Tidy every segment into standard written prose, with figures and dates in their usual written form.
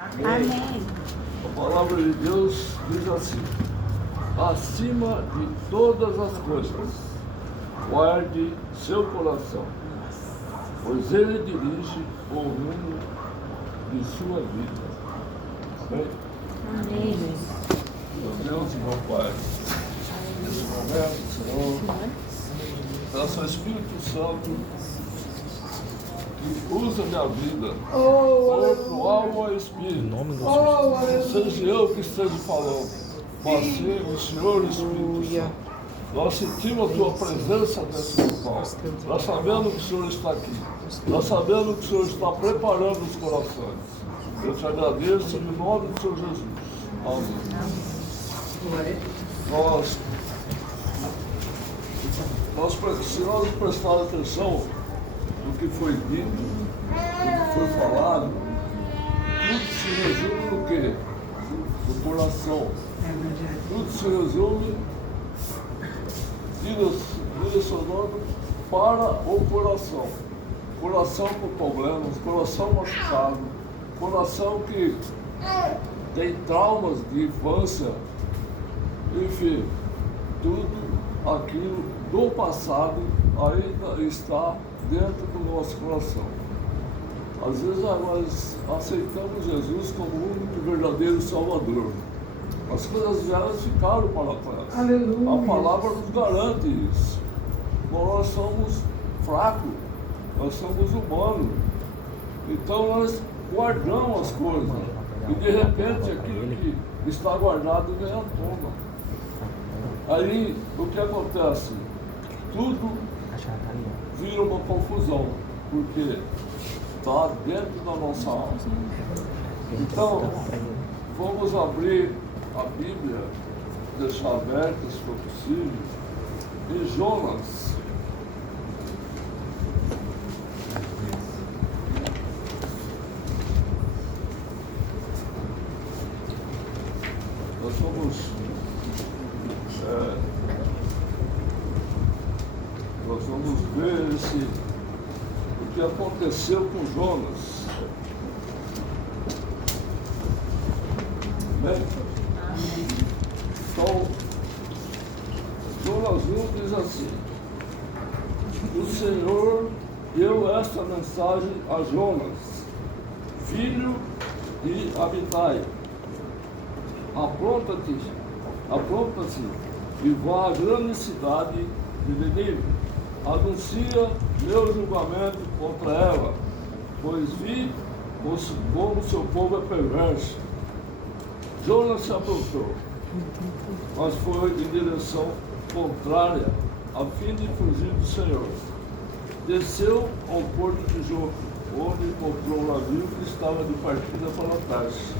Amém. A palavra de Deus diz assim: acima de todas as coisas, guarde seu coração, pois ele dirige o rumo de sua vida. Amém? Amém. Meu Deus e meu Pai, nesse momento, Senhor, peça ao Espírito Santo que usa minha vida, corpo, alma e espírito. Seja eu que esteja falando, mas sim o Senhor Espírito Santo. Nós sentimos a Tua presença nesse local. Nós sabemos que o Senhor está aqui. Nós sabemos que o Senhor está preparando os corações. Eu te agradeço em nome do Senhor Jesus. Amém. Se nós prestarmos atenção no que foi dito, no que foi falado, tudo se resume no quê? No coração. Tudo se resume direcionando para o coração. Coração com problemas, coração machucado, coração que tem traumas de infância, enfim, tudo aquilo do passado ainda está dentro do nosso coração. Às vezes nós aceitamos Jesus como o único e verdadeiro Salvador. As coisas velhas ficaram para trás. Aleluia. A palavra nos garante isso. Nós somos fracos, nós somos humanos. Então nós guardamos as coisas. E de repente aquilo que está guardado vem à tona. Aí o que acontece? Tudo vira uma confusão, porque está dentro da nossa alma. Então, vamos abrir a Bíblia, deixar aberta, se for possível, em Jonas. Nós vamos ver o que aconteceu com Jonas. Né? Então, Jonas 1 diz assim: o Senhor deu esta mensagem a Jonas, filho de Amitai: apronta-te e vá à grande cidade de Nínive, anuncia meu julgamento contra ela, pois vi como seu povo é perverso. Jonas se aprontou, mas foi em direção contrária, a fim de fugir do Senhor. Desceu ao porto de Jope, onde encontrou um navio que estava de partida para Tarso.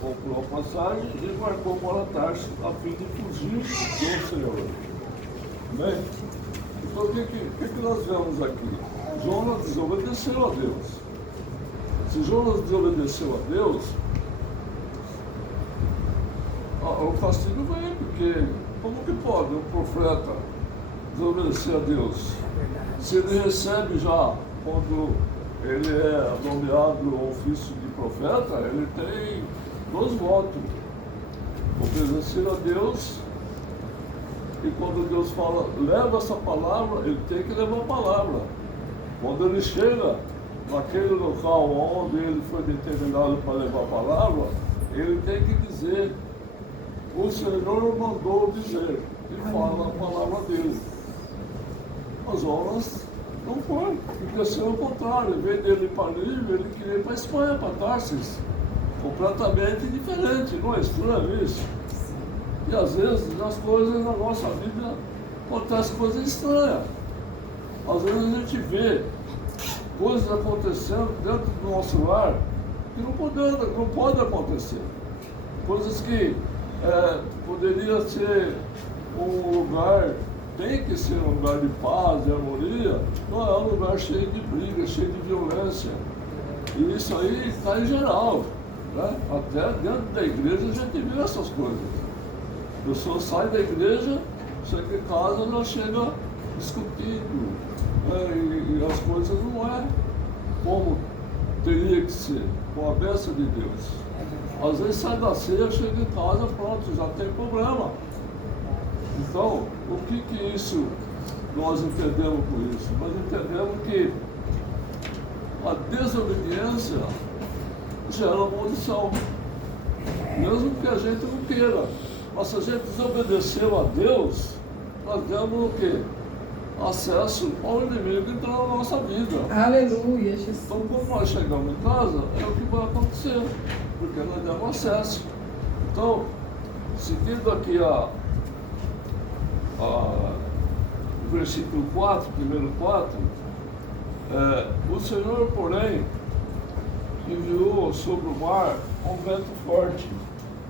Comprou a passagem e embarcou para Tarso, a fim de fugir do Senhor. Bem, então o que nós vemos aqui? Jonas desobedeceu a Deus. Se Jonas desobedeceu a Deus, o castigo vem, porque como que pode um profeta desobedecer a Deus? Se ele recebe já, quando ele é nomeado ao ofício de profeta, ele tem 2 votos: obedecer a Deus, e quando Deus fala, leva essa palavra, ele tem que levar a palavra. Quando ele chega naquele local onde ele foi determinado para levar a palavra, ele tem que dizer: o Senhor mandou dizer, e fala a palavra dele. Mas Jonas não foi, porque ser o contrário, em vez dele ir para Nínive, ele queria ir para a Espanha, para Tarsis. Completamente diferente, não é estranho isso? E às vezes nas coisas na nossa vida acontecem coisas estranhas. Às vezes a gente vê coisas acontecendo dentro do nosso lar que não pode acontecer. Coisas que poderia ser um lugar, tem que ser um lugar de paz, de harmonia, não é um lugar cheio de briga, cheio de violência. E isso aí está em geral. Né? Até dentro da igreja a gente vê essas coisas. A pessoa sai da igreja, chega em casa, já chega discutindo. Né? E as coisas não é como teria que ser, com a bênção de Deus. Às vezes sai da ceia, chega em casa, pronto, já tem problema. Então, o que isso nós entendemos com isso? Nós entendemos que a desobediência gera maldição, mesmo que a gente não queira. Mas se a gente desobedeceu a Deus, nós temos o quê? Acesso ao inimigo entrar na nossa vida. Aleluia, Jesus. Então, quando nós chegamos em casa, é o que vai acontecer, porque nós demos acesso. Então, seguindo aqui o versículo 4, primeiro 4, o Senhor, porém, enviou sobre o mar um vento forte,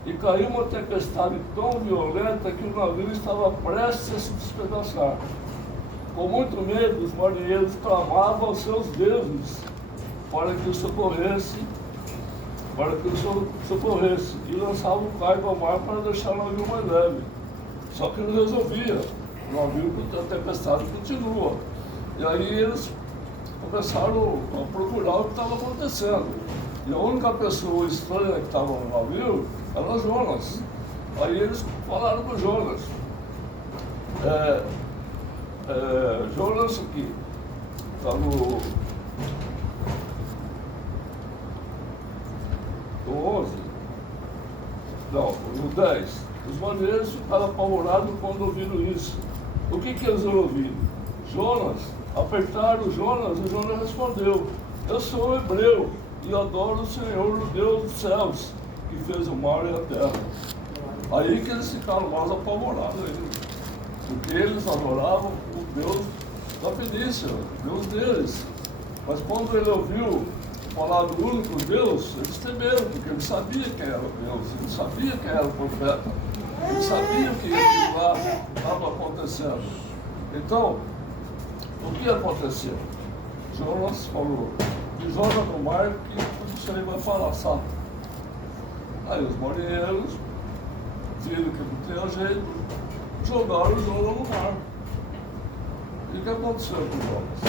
e caiu uma tempestade tão violenta que o navio estava prestes a se despedaçar. Com muito medo, os marinheiros clamavam aos seus deuses para que o socorresse, e lançavam o caibo ao mar para deixar o navio mais leve. Só que não resolvia. O navio, a tempestade continua. E aí eles começaram a procurar o que estava acontecendo. E a única pessoa estranha que estava no navio era Jonas. Aí eles falaram com Jonas. Jonas aqui, está no 11, não, no 10. Os marinheiros ficaram apavorados quando ouviram isso. O que eles ouviram? Jonas, apertaram Jonas e Jonas respondeu: eu sou hebreu e adoro o Senhor, o Deus dos céus, que fez o mar e a terra. Aí que eles ficaram mais apavorados ainda, porque eles adoravam o Deus da Fenícia, o Deus deles. Mas quando ele ouviu falar do único Deus, eles temeram, porque eles sabiam quem era Deus, eles sabiam quem era o profeta, eles sabiam que aquilo lá estava acontecendo. Então, o que aconteceu? Jonas falou: me joga no mar que tudo isso aí vai falar, sabe? Aí os marinheiros viram que não tinha jeito, jogaram o Jonas no mar. E o que aconteceu com Jonas?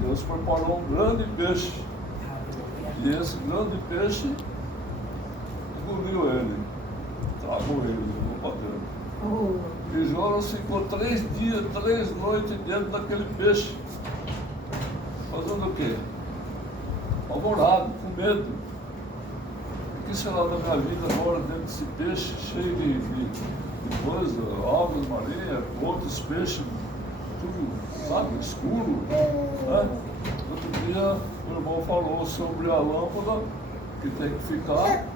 Deus preparou um grande peixe. E esse grande peixe engoliu ele, tragou ele no padrão. E Jonas ficou 3 dias, 3 noites dentro daquele peixe. Fazendo o quê? Apavorado, com medo. O que será da minha vida agora dentro desse peixe cheio de coisa, aves marinhas, outros peixes, tudo, sabe, escuro, né? Outro dia o irmão falou sobre a lâmpada que tem que ficar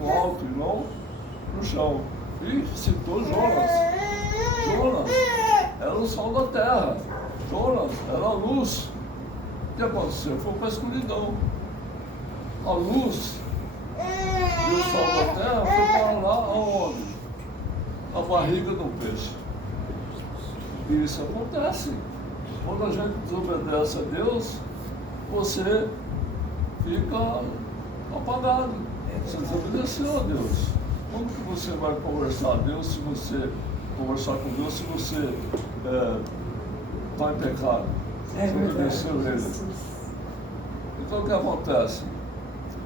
no alto e não no chão. E citou Jonas. Jonas era o sol da terra. Jonas era a luz. O que aconteceu? Foi para a escuridão. A luz e o sol da terra foi para lá aonde? Na barriga do peixe. E isso acontece. Quando a gente desobedece a Deus, você fica apagado. Você desobedeceu a Deus. Como que você vai conversar a Deus se você conversar com Deus se você está em pecado? Você obedeceu Ele. Então o que acontece?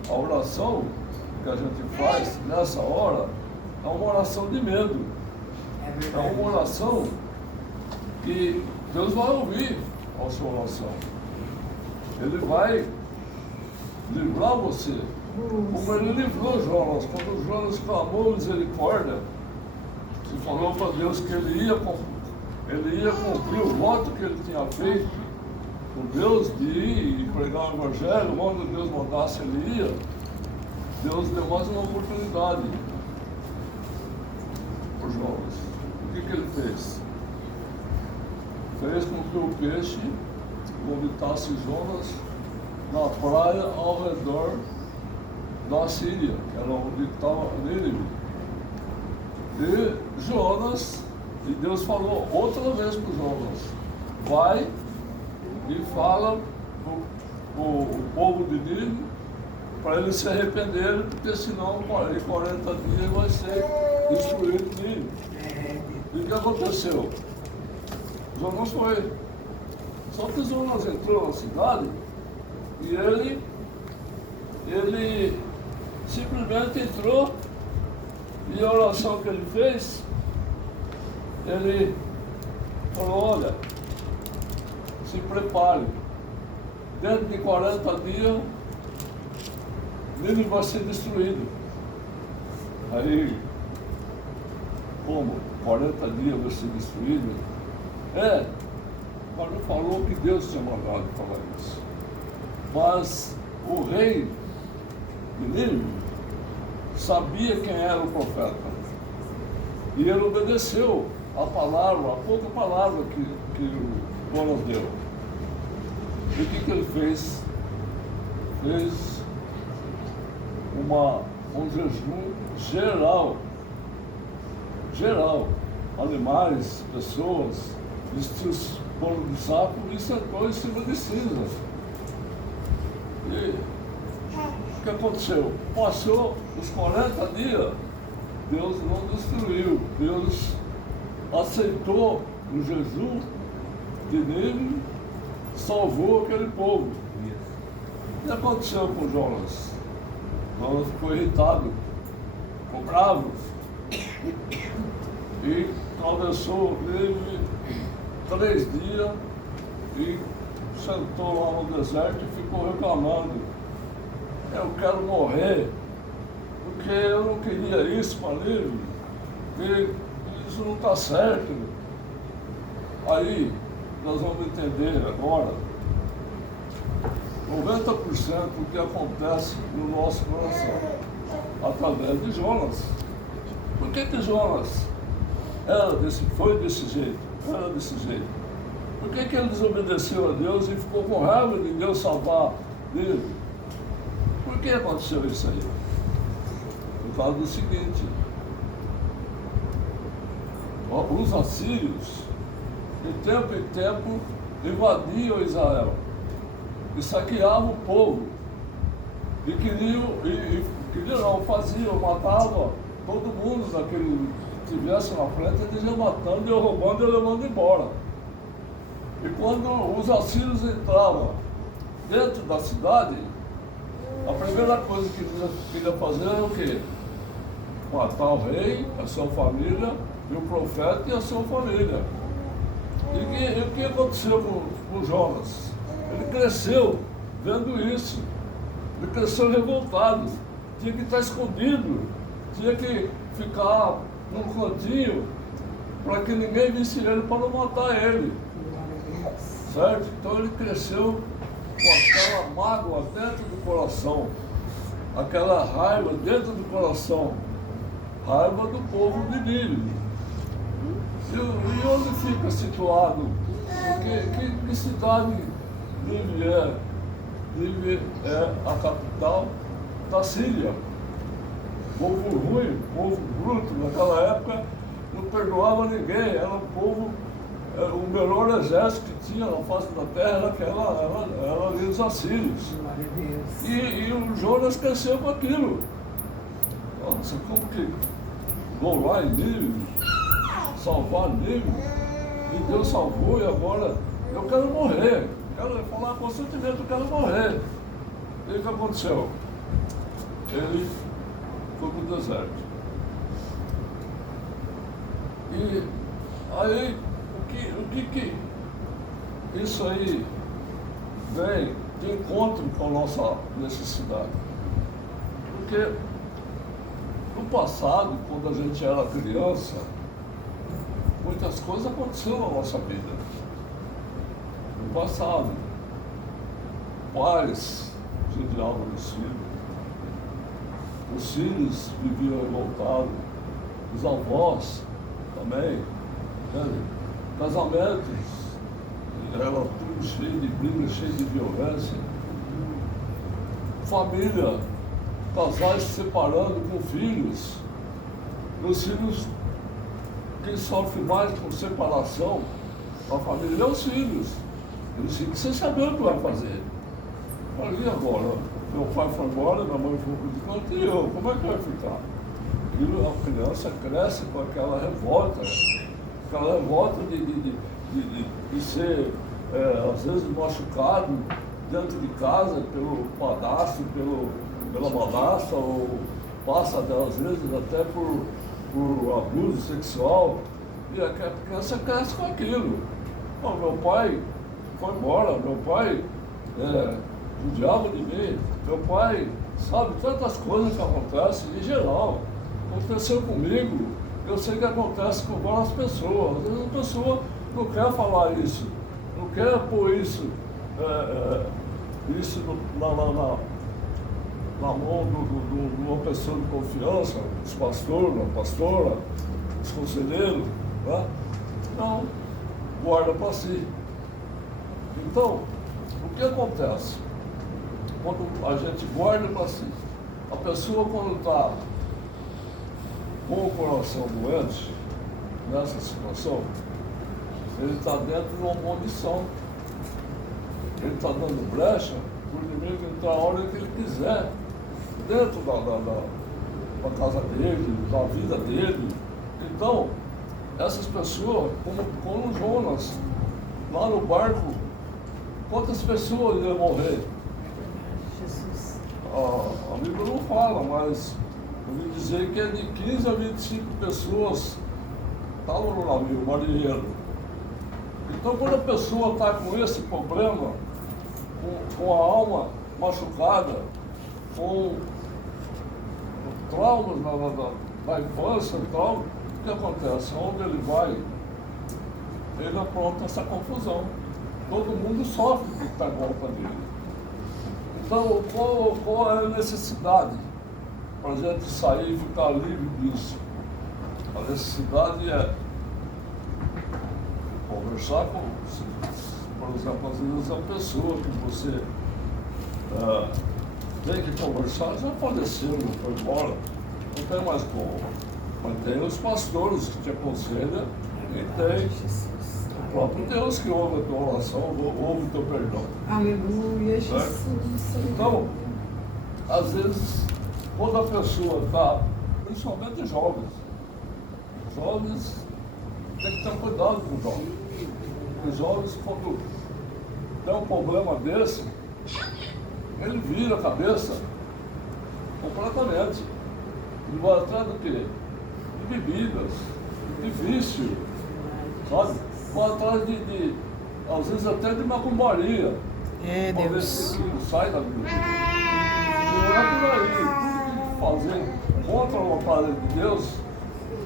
A oração que a gente faz nessa hora é uma oração de medo. É uma oração que Deus vai ouvir a sua oração. Ele vai livrar você. Como ele livrou Jonas. Quando Jonas clamou misericórdia, se falou para Deus que ele ia cumprir o voto que ele tinha feito com Deus de ir e pregar o Evangelho, onde Deus mandasse ele ia. Deus deu mais uma oportunidade para Jonas. O que ele fez? Fez com que o peixe vomitasse Jonas na praia ao redor da Síria, que era onde estava Nínive. E Jonas, e Deus falou outra vez para Jonas: vai e fala para o povo de Nínive para eles se arrependerem, porque senão em 40 dias vai ser destruído Nínive. E o que aconteceu? Jonas foi. Só que Jonas entrou na cidade e ele simplesmente entrou e a oração que ele fez, ele falou, olha, se prepare, dentro de 40 dias, Nínive vai ser destruído. Aí, como? 40 dias vai ser destruído? Mas não falou que Deus tinha mandado falar isso. Mas o rei de Nínive sabia quem era o profeta. E ele obedeceu a palavra, a pouca palavra que o Jonas deu. E o que ele fez? Fez um jejum geral. Animais, pessoas, vestiu pano de saco e sentou em cima de cinza. E o que aconteceu? Passou os 40 dias, Deus não destruiu, Deus aceitou o jejum de Nínive, salvou aquele povo. O que aconteceu com Jonas? Jonas ficou irritado, ficou bravo e atravessou Nínive 3 dias e sentou lá no deserto e ficou reclamando. Eu quero morrer, porque eu não queria isso para Nínive, e isso não está certo. Aí nós vamos entender agora 90% do que acontece no nosso coração, através de Jonas. Por que Jonas foi desse jeito? Era desse jeito. Por que ele desobedeceu a Deus e ficou com raiva de Deus salvar Nínive? Por que aconteceu isso aí? Por causa do seguinte: os assírios, de tempo em tempo, invadiam Israel e saqueavam o povo e faziam, matavam todo mundo daquele que tivesse na frente, eles iam matando, iam roubando e levando embora. E quando os assírios entravam dentro da cidade, a primeira coisa que eles queriam fazer era o quê? Matar o rei, a sua família, e o profeta e a sua família. E o que aconteceu com Jonas? Ele cresceu vendo isso. Ele cresceu revoltado. Tinha que estar escondido. Tinha que ficar num cantinho para que ninguém visse ele para não matar ele. Certo? Então ele cresceu com aquela mágoa dentro do coração. Aquela raiva dentro do coração. Raiva do povo de Nínive. E onde fica situado? Que cidade Nínive é? Nínive é a capital da Síria. Povo ruim, povo bruto, naquela época não perdoava ninguém, era um povo, o melhor exército que tinha na face da terra era ali os assírios. E o Jonas cresceu com aquilo. Nossa, como que vou lá em Nínive, salvar Nínive, e Deus salvou e agora eu quero morrer. Quero falar com sentimento, eu quero morrer. E o que aconteceu? Ele foi para o deserto. E aí, o que isso aí vem de encontro com a nossa necessidade? Porque no passado, quando a gente era criança, muitas coisas aconteceram na nossa vida. No passado, pais judiavam dos filhos, os filhos viviam revoltados, os avós também, né? Casamentos, era tudo cheio de briga, cheio de violência, família, casais se separando com filhos, os filhos, quem sofre mais com separação, a família é os filhos. Eles ficam sem saber o que vai fazer. Olha, e agora? Meu pai foi embora, minha mãe foi por enquanto, e eu? Como é que vai ficar? E a criança cresce com aquela revolta de ser, às vezes, machucado dentro de casa pelo padrasto, pela madrasta, ou passa às vezes até por abuso sexual, e a criança cresce com aquilo. Bom, meu pai foi embora, meu pai judiava de mim, meu pai sabe tantas coisas que acontecem em geral. Aconteceu comigo, eu sei que acontece com várias pessoas. Às vezes a pessoa não quer falar isso, não quer pôr isso, na mão de uma pessoa de confiança, dos pastores, da pastora, dos conselheiros, né? Não, guarda para si. Então, o que acontece? Quando a gente guarda para si, a pessoa quando está com o coração doente, nessa situação, ele está dentro de uma condição. Ele está dando brecha para o inimigo entrar a hora que ele quiser, dentro da casa dele, da vida dele. Então, essas pessoas, como o Jonas, lá no barco, quantas pessoas iam morrer? Jesus. A Bíblia não fala, mas eu ouvi dizer que é de 15 a 25 pessoas estavam no navio, marinheiro. Então, quando a pessoa está com esse problema, com a alma machucada, com traumas da infância e tal, o que acontece? Onde ele vai, ele apronta essa confusão. Todo mundo sofre com o que está em volta dele. Então, qual é a necessidade para a gente sair e ficar livre disso? A necessidade é conversar com, por exemplo, às vezes a pessoa que você tem que conversar já faleceu, não foi embora, não tem mais como. Mas tem os pastores que te aconselham e tem o próprio Deus que ouve a tua oração, ouve o teu perdão. Aleluia, Jesus. Então, às vezes, quando a pessoa está, principalmente jovens tem que ter cuidado com os jovens. Os jovens, quando tem um problema desse, ele vira a cabeça completamente. Ele vai atrás do quê? De bebidas, de vício, sabe? Vai atrás às vezes até de macumbaria. Para ver se aquilo sai da vida. Não é por aí. Fazer contra a vontade de Deus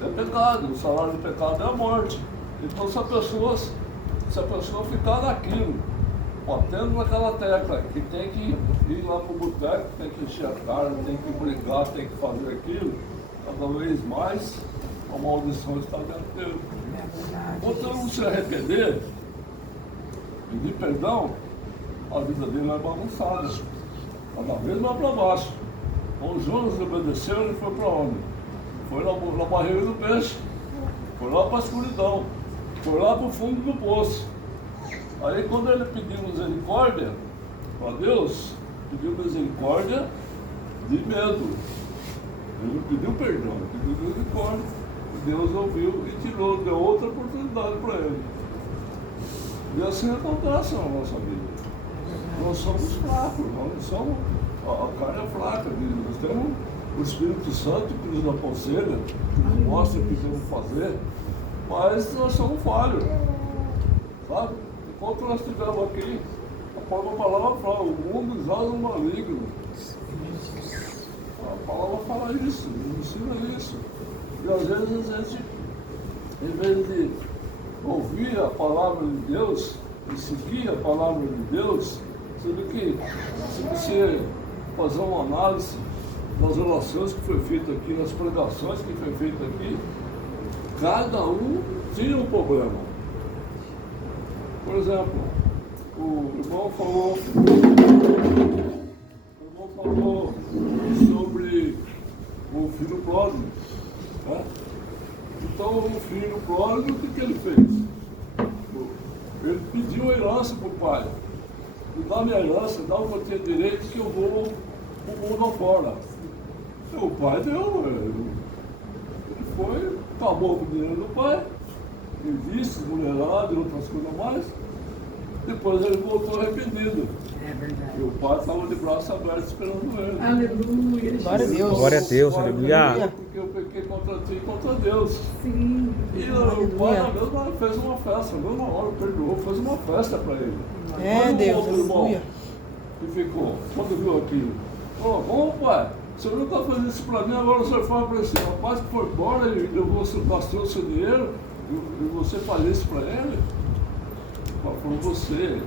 é pecado. O salário do pecado é a morte. Então se a pessoa ficar naquilo, batendo naquela tecla, que tem que ir lá para o boteco, tem que encher a cara, tem que brigar, tem que fazer aquilo, cada vez mais a maldição está dentro dele. Quando ele não se arrepender, pedir perdão, a vida dele é bagunçada, cada vez mais para baixo. Então Jonas obedeceu, ele foi para onde? Foi na barriga do peixe, foi lá para a escuridão, foi lá para o fundo do poço. Aí quando ele pediu misericórdia para Deus, pediu misericórdia de medo. Ele não pediu perdão, ele pediu misericórdia. Deus ouviu e tirou, deu outra oportunidade para ele. E assim acontece na nossa vida. Nós somos fracos, nós não somos, a carne é fraca. Nós temos o Espírito Santo que nos aconselha, que nos mostra o que temos que fazer, mas nós somos falhos, sabe? Enquanto nós estivermos aqui, a palavra fala, o mundo jaz no maligno. A palavra fala isso, ensina isso. E às vezes a gente, em vez de ouvir a palavra de Deus e seguir a palavra de Deus, sendo que se você fazer uma análise das orações que foi feita aqui, das pregações que foi feita aqui, cada um tinha um problema. Por exemplo, o irmão falou sobre o filho pródigo, né? Então o filho pródigo, o que ele fez? Ele pediu a herança para o pai. Me dá minha herança, dá o que eu tenho direito, que eu vou para o mundo afora. O pai deu, ele foi, acabou com o dinheiro do pai, em vícios, mulherada e outras coisas mais. Depois ele voltou arrependido. É verdade. E o pai estava de braço aberto esperando ele. Aleluia. Glória a Jesus. Deus. Glória a Deus, Pai, aleluia. porque eu pequei contra ti e contra Deus. Sim. E o pai na mesma hora fez uma festa, na mesma hora perdoou, fez uma festa para ele. É, Olha o Deus, outro irmão aleluia. que ficou, quando viu aquilo, falou, bom pai, o senhor não está fazendo isso para mim, agora o senhor fala para esse rapaz que foi embora e gastou o seu dinheiro, e você faz isso para ele? Ele falou, você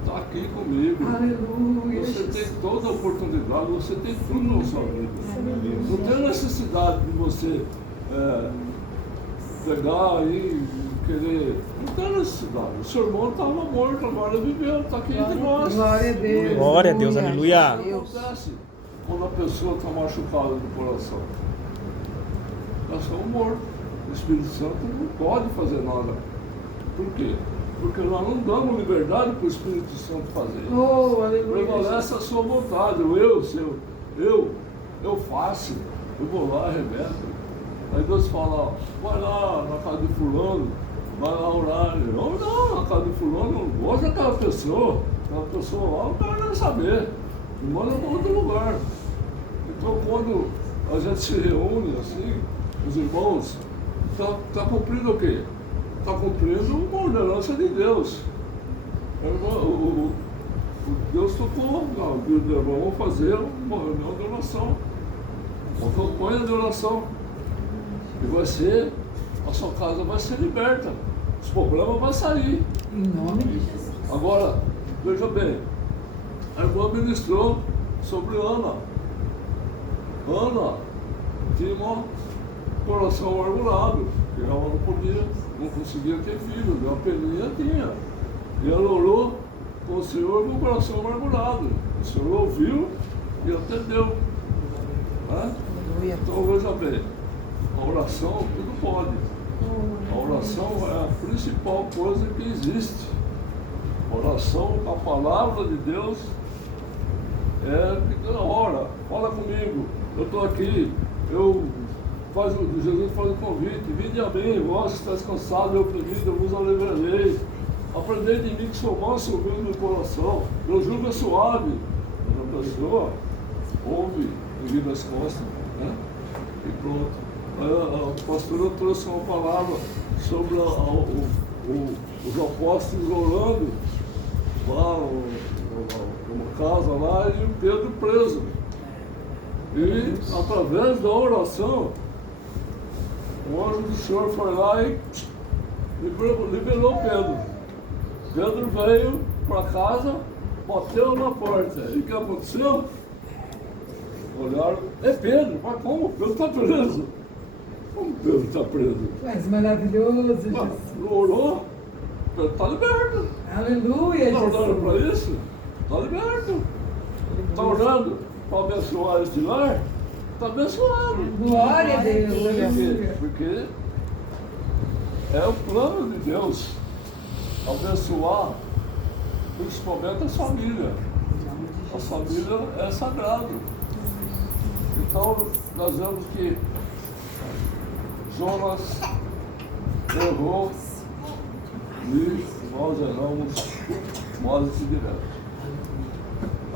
está aqui comigo. Aleluia. Você tem toda a oportunidade, você tem tudo na sua vida. Não tem necessidade de você pegar e querer. Não tem necessidade. O seu irmão estava morto, agora viveu, está aqui entre nós. Glória a Deus. Glória a Deus, aleluia. Isso acontece quando a pessoa está machucada no coração. Nós estamos mortos. O Espírito Santo não pode fazer nada. Por quê? Porque nós não damos liberdade para o Espírito Santo fazer. Oh, aleluia. Prevalece a sua vontade, eu faço, eu vou lá, arrebento. Aí Deus fala, vai lá na casa de fulano, vai lá orar. Não, na casa de fulano, não gosto daquela pessoa lá, não quero nem saber. Me manda para outro lugar. Então quando a gente se reúne assim, os irmãos, está cumprindo o quê? Está cumprindo uma ordenança de Deus. Deus tocou na vida do irmão, vamos fazer uma reunião de oração, uma campanha de oração. E vai ser, a sua casa vai ser liberta, os problemas vão sair. Em nome de Jesus. Agora, veja bem, a irmã ministrou sobre Ana. Ana tinha um coração amargurado, porque ela não conseguia ter filhos, a peninha tinha. E ela orou com o Senhor com o coração amargurado. O Senhor ouviu e atendeu. Né? Aleluia. Então veja bem, a oração tudo pode. A oração é a principal coisa que existe. A oração, a palavra de Deus é que ora, fala comigo, eu estou aqui, Jesus faz o convite, vinde a mim, vós que estáis cansados e oprimidos, eu vos aliviarei. Aprendei de mim que sou manso e humilde no coração, meu jugo é suave. A pessoa ouve e vira as costas, né? E pronto. A pastora trouxe uma palavra sobre os apóstolos orando lá numa casa lá e o Pedro preso. E através da oração, o anjo do Senhor foi lá e liberou Pedro. Pedro veio para casa, bateu na porta. E o que aconteceu? Olharam, é Pedro, mas como? Pedro está preso. Como Pedro está preso? Mas maravilhoso, Jesus. Orou, Pedro está liberto. Aleluia, Está orando para Jesus. isso? Está liberto. Está orando para abençoar este lar? Está abençoado. Glória a Deus. Glória a Deus. Aleluia. Porque é o plano de Deus abençoar principalmente a família. A família é sagrado. Então nós vemos que Jonas errou e nós erramos quase que direto.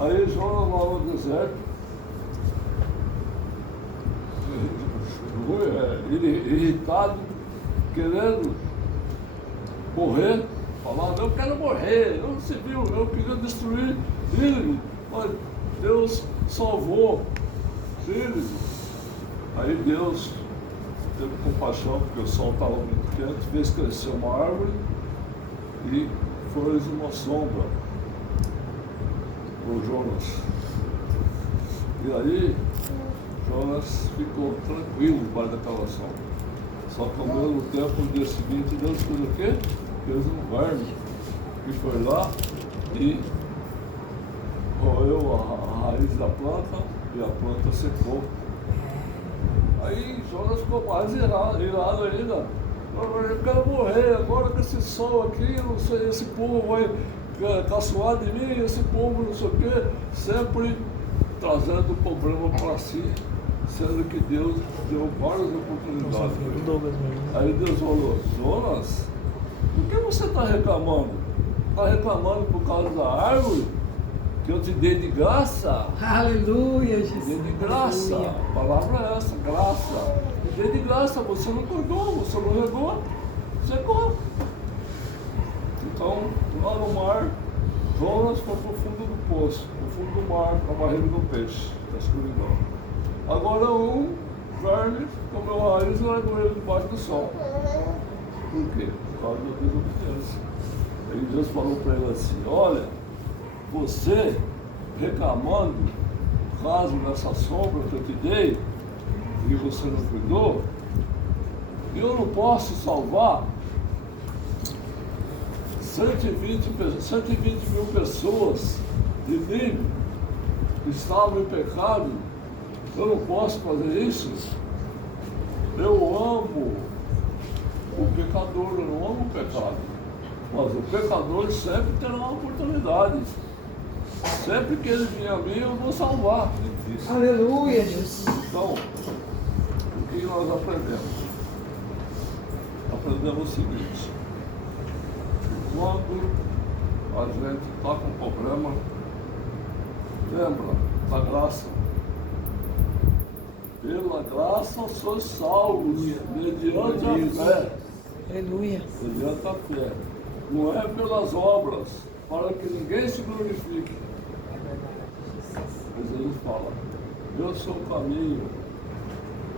Aí Jonas lá no deserto, irritado, querendo morrer, falando, eu quero morrer, não se viu, eu queria destruir Nínive, mas Deus salvou Nínive. Aí Deus teve compaixão, porque o sol estava muito quente, fez crescer uma árvore e fez uma sombra para Jonas. E aí Jonas ficou tranquilo debaixo daquela sombra. Só que ao mesmo tempo, no dia seguinte, Deus fez o quê? Fez um verme que foi lá e roeu a raiz da planta e a planta secou. Aí Jonas ficou mais irado ainda. Eu quero morrer, agora com esse sol aqui, não sei, esse povo vai caçoar de mim, esse povo não sei o quê, sempre trazendo problema para si, sendo que Deus deu várias oportunidades. Aí Deus falou, Jonas, por que você está reclamando? está reclamando por causa da árvore que eu te dei de graça. Aleluia, Jesus. Dei de graça. Aleluia. A palavra é essa, graça. Te dei de graça, você não cuidou, você não regou, secou. Então, lá no mar, Jonas foi para o fundo do poço, no fundo do mar, na barriga do peixe, da escuridão. Agora um verme comeu a raiz e largou ele debaixo do sol. Por quê? Por causa da desobediência. Aí Deus falou para ele assim, olha, você reclamando por causa dessa sombra que eu te dei e você não cuidou, eu não posso salvar 120 mil pessoas de Nínive que estavam em pecado. Eu não posso fazer isso. Eu amo o pecador, eu não amo o pecado. Mas o pecador sempre terá uma oportunidade. Sempre que ele vier a mim, eu vou salvar. Aleluia, Jesus. Então, o que nós aprendemos? Aprendemos o seguinte: quando a gente está com problema, lembra da graça. Pela graça sois salvos, mediante a fé. Aleluia. Mediante a fé. Não é pelas obras, para que ninguém se glorifique. Mas ele fala, eu sou o caminho.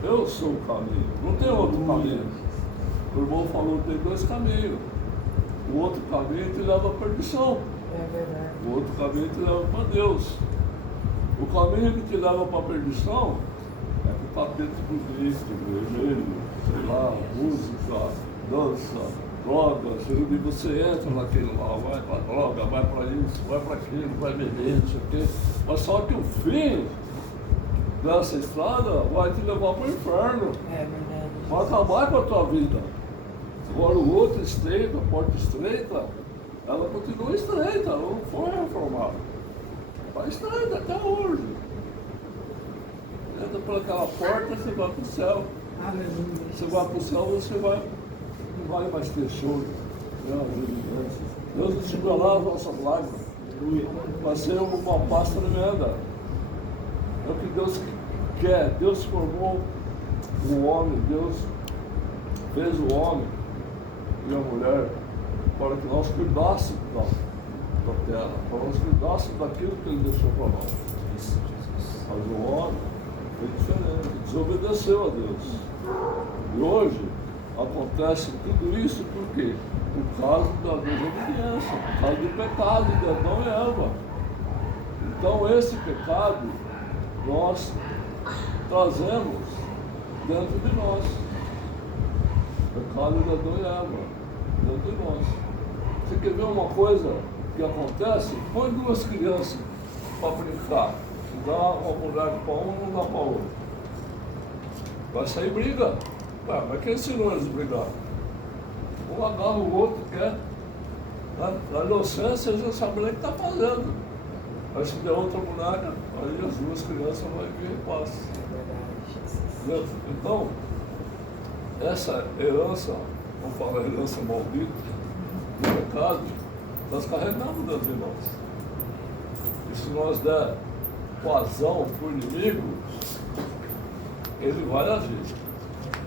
Eu sou o caminho. Não tem outro caminho. O irmão falou que tem dois caminhos. O outro caminho te leva à perdição. É verdade. O outro caminho te leva para Deus. O caminho que te leva para a perdição é com tapete bonito, vermelho, sei lá, música, dança, drogas. E você entra naquele lá, vai para droga, vai para isso, vai para aquilo, vai beber, não sei o quê. Mas só que o fim dessa estrada vai te levar para o inferno. É verdade. Vai acabar com a tua vida. Agora o outro estreito, a porta estreita, ela continua estreita, ela não foi reformada. Está estreita até hoje. Entra por aquela porta, você vai para o céu. Aleluia. Você vai para o céu, você vai, não vai mais ter choro. Deus enxugará as nossas lágrimas. Vai ser uma paz tremenda. É o que Deus quer. Deus formou o homem, Deus fez o homem e a mulher para que nós cuidássemos da terra, para nós cuidássemos daquilo que Ele deixou para nós. Mas o homem foi diferente, desobedeceu a Deus. E hoje acontece tudo isso por quê? Por causa da desobediência, por causa do pecado de Adão e Eva. Então esse pecado nós trazemos dentro de nós. O pecado de Adão e Eva, dentro de nós. Você quer ver uma coisa que acontece? Põe duas crianças para brincar. Dá uma mulher para um e não dá para outro. Vai sair briga. Ué, mas quem ensinou eles a brigar? Um agarra o outro, quer. Na inocência, eles não sabem nem o que está fazendo. Mas se der outra boneca, aí as duas crianças vão vir em paz. Então, essa herança, vamos falar herança maldita, do pecado, nós carregamos dentro de nós. E se nós der vazão para o inimigo, ele vai agir.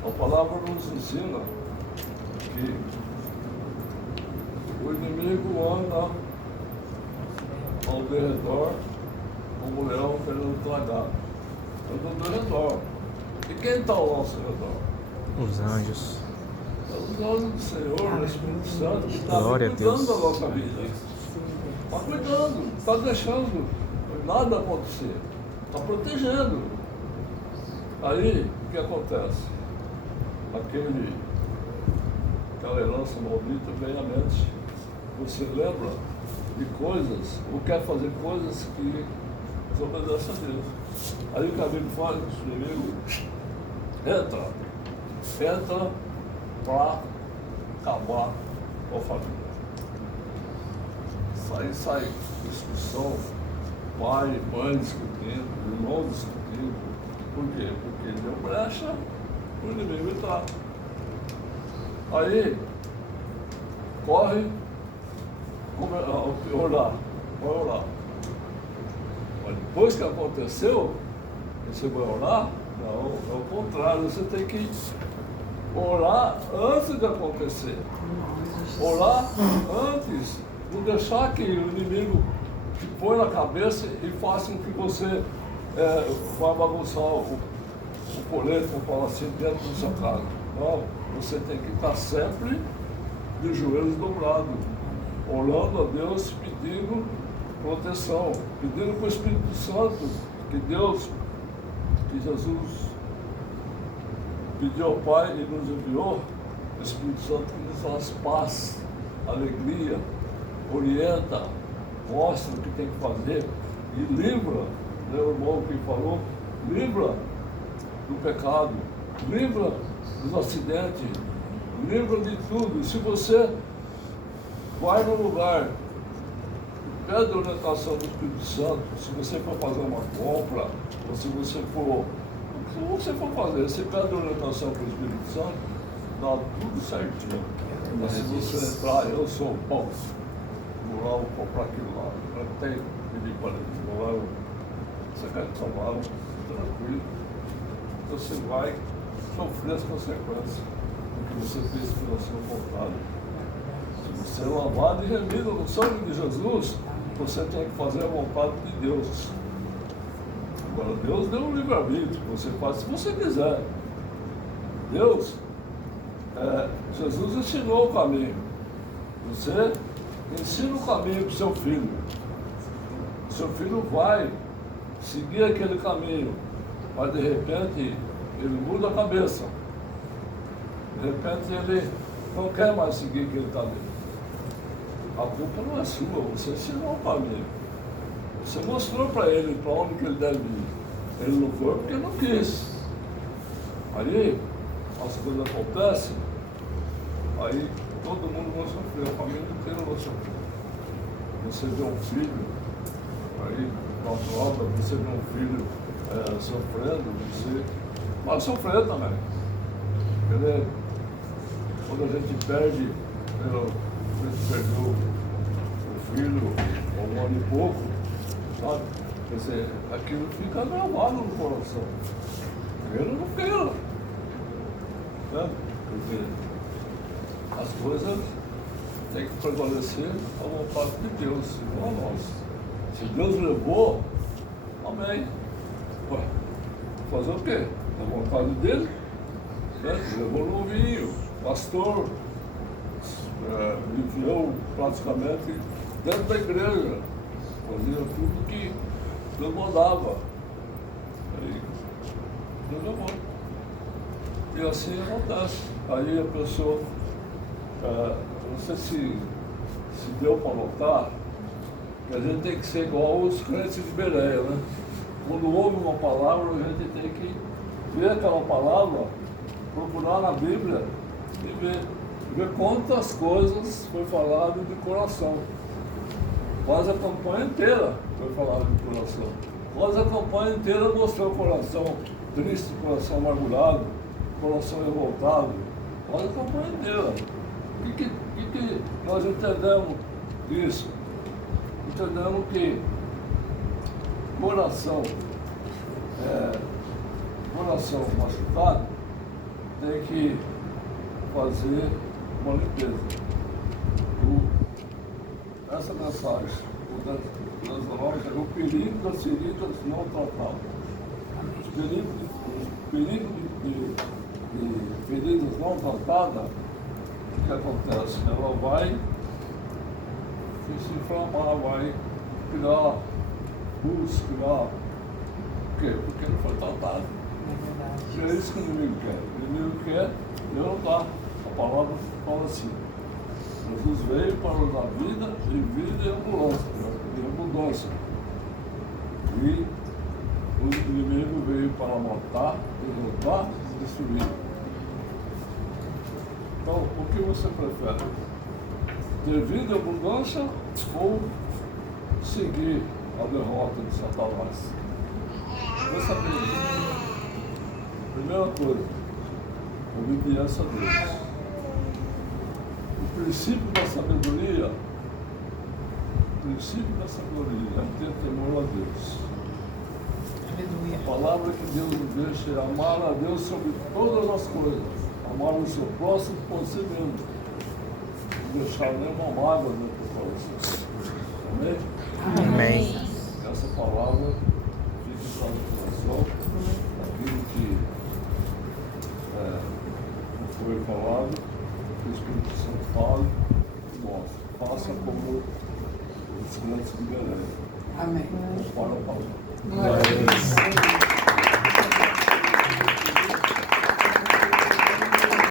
A palavra nos ensina que o inimigo anda ao derredor como leão querendo tragar. Anda ao derredor. E quem está ao nosso redor? Os anjos. É os anjos do Senhor, o Espírito Santo, que está Glória a cuidando Deus. da nossa vida. Está cuidando, está deixando nada acontecer. Está protegendo. Aí, o que acontece? Aquela herança maldita vem à mente. Você lembra de coisas, ou quer fazer coisas que desobedecem a Deus. Aí o que amigo faz, o inimigo entra para acabar com a família. Sai discussão, pai, mãe discutindo, irmão discutindo. Por quê? Porque deu brecha o inimigo entrar. Aí corre orar, vai orar. Mas depois que aconteceu, você vai orar? Não, é o contrário, você tem que orar antes de acontecer. Orar antes, não deixar que o inimigo te põe na cabeça e faça com que você vá bagunçar o colete, vamos falar assim, dentro da sua casa. Não, você tem que estar sempre de joelhos dobrados, orando a Deus, pedindo proteção, pedindo para o Espírito Santo, que Deus, que Jesus pediu ao Pai e nos enviou, o Espírito Santo que nos traz paz, alegria, orienta, mostra o que tem que fazer e livra, né, o irmão que falou, livra do pecado, livra dos acidentes, livra de tudo. E se você vai no lugar, pede a orientação do Espírito Santo, se você for fazer uma compra, ou se você for, o que você for fazer, você pede a orientação para o Espírito Santo, dá tudo certinho. Mas se você entrar, eu sou bom, vou lá, vou comprar aquilo lá, não tem pedir para ele, vou lá, você quer tomar, tranquilo, você vai sofrer as consequências do que você fez pela sua vontade. Se você é lavado e remido no sangue de Jesus, você tem que fazer a vontade de Deus. Agora, Deus deu um livre-arbítrio, você faz se você quiser. Deus, Jesus ensinou o caminho. Você ensina o caminho para o seu filho. O seu filho vai seguir aquele caminho, mas de repente ele muda a cabeça. De repente ele não quer mais seguir aquele caminho. A culpa não é sua, você ensinou o caminho. Você mostrou para ele para onde que ele deve ir. Ele não foi porque não quis. Aí as coisas acontecem, aí todo mundo vai sofrer, a família inteira vai sofrer. Você vê um filho, aí na prova, você vê um filho sofrendo, você vai sofrer também. Quando a gente perde, a gente perdeu o filho há um ano e pouco, sabe? Quer dizer, aquilo fica gravado no coração. Ele não queira. Né? Porque as coisas têm que prevalecer a vontade de Deus, não a nossa. Se Deus levou, amém. Ué, fazer o quê? A vontade dele? Né? Levou no vinho, pastor, viveu praticamente dentro da igreja, fazia tudo que Deus mandava. Aí, Deus levou. E assim acontece. Aí a pessoa, não sei se deu para notar, que a gente tem que ser igual os crentes de Bereia, né? Quando ouve uma palavra, a gente tem que ver aquela palavra, procurar na Bíblia e ver quantas coisas foi falado de coração. Quase a campanha inteira foi falado de coração. Quase a campanha inteira mostrou o coração triste, coração amargurado, coração revoltado. Quase a campanha inteira. O que nós entendemos disso? Entendemos que coração machucado tem que fazer uma limpeza. Essa mensagem, o perigo das feridas não tratadas. Os perigos de feridas não tratadas, o que acontece? Ela vai se inflamar, vai criar pus, criar. Por quê? Porque não foi tratado. E é isso que o inimigo quer. O inimigo quer derrotar. A palavra fala assim. Jesus veio para nos dar vida e abundância. E o inimigo veio para matar, derrotar e destruir. Então, o que você prefere? Ter vida e abundância ou seguir a derrota de Satanás? Pensa bem. Primeira coisa, obediência a Deus. O princípio da sabedoria princípio da sabedoria é ter temor a Deus. Aleluia. A palavra que Deus nos deixa é amar a Deus sobre todas as coisas. Amar o seu próximo por si mesmo. Não deixar nenhuma mágoa dentro do coração. Amém? Amém. Essa palavra fica em nosso coração. Aquilo que não foi falado, que o Espírito Santo fale e mostre. Faça como os grandes de Belém. Amém. Para a palavra. Glória a Deus.